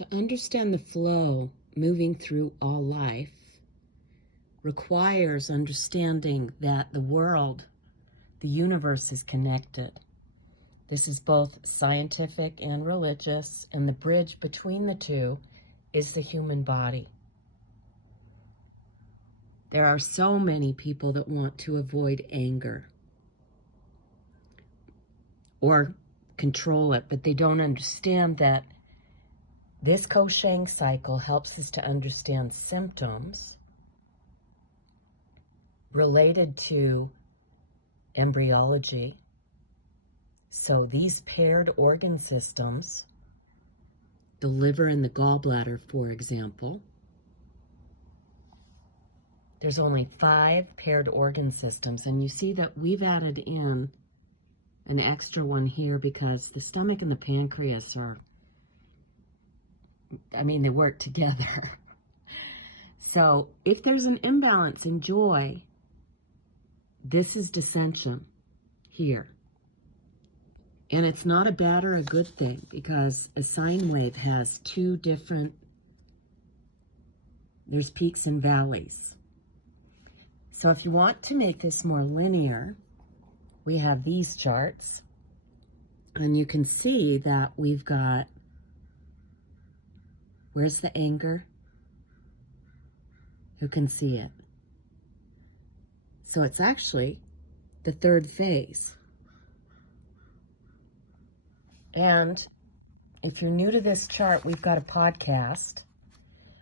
To understand the flow moving through all life requires understanding that the world, the universe, is connected. This is both scientific and religious, and the bridge between the two is the human body. There are so many people that want to avoid anger or control it, but they don't understand that this crocheting cycle helps us to understand symptoms related to embryology. So these paired organ systems, the liver and the gallbladder, for example, there's only 5 paired organ systems, and you see that we've added in an extra one here because the stomach and the pancreas are, they work together. So if there's an imbalance in joy, this is dissension here. And it's not a bad or a good thing, because a sine wave has 2 different, there's peaks and valleys. So if you want to make this more linear, we have these charts, and you can see that we've got, where's the anger? Who can see it? So it's actually the 3rd phase. And if you're new to this chart, we've got a podcast,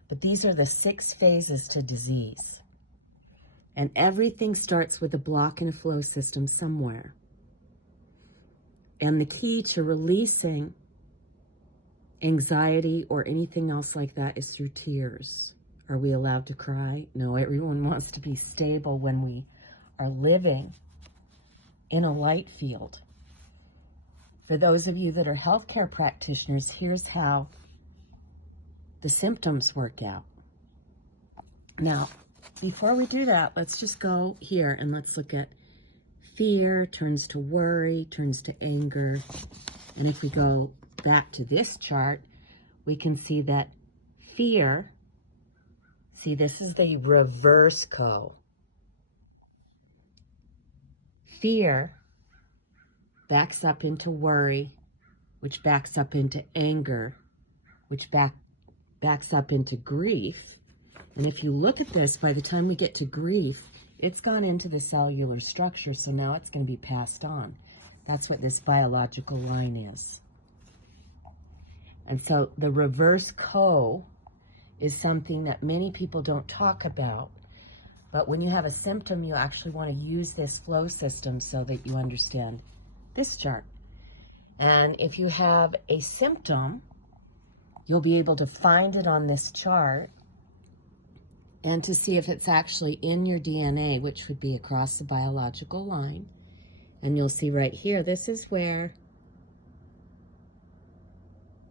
but these are the 6 phases to disease. And everything starts with a block in a flow system somewhere. And the key to releasing anxiety or anything else like that is through tears. Are we allowed to cry? No, everyone wants to be stable when we are living in a light field. For those of you that are healthcare practitioners, here's how the symptoms work out. Now, before we do that, let's just go here and let's look at fear turns to worry, turns to anger. And if we go back to this chart, we can see that fear, see, this is the reverse co. Fear backs up into worry, which backs up into anger, which backs up into grief. And if you look at this, by the time we get to grief, it's gone into the cellular structure, so now it's going to be passed on. That's what this biological line is. And so the reverse co is something that many people don't talk about. But when you have a symptom, you actually want to use this flow system so that you understand this chart. And if you have a symptom, you'll be able to find it on this chart and to see if it's actually in your DNA, which would be across the biological line. And you'll see right here, this is where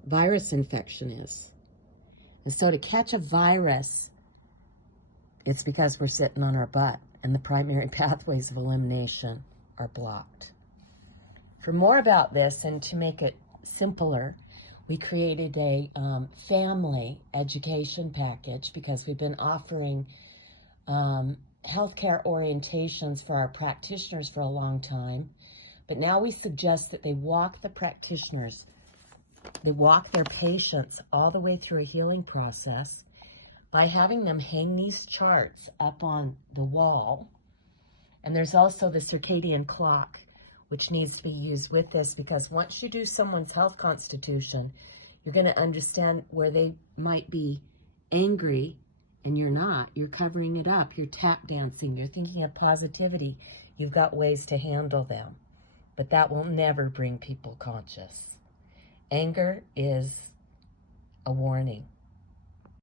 virus infection is. And so to catch a virus, it's because we're sitting on our butt and the primary pathways of elimination are blocked. For more about this and to make it simpler, we created a family education package because we've been offering healthcare orientations for our practitioners for a long time. But now we suggest that they walk the practitioners, they walk their patients all the way through a healing process by having them hang these charts up on the wall. And there's also the circadian clock, which needs to be used with this, because once you do someone's health constitution, you're going to understand where they might be angry and you're not. You're covering it up. You're tap dancing. You're thinking of positivity. You've got ways to handle them. But that will never bring people conscious. Anger is a warning.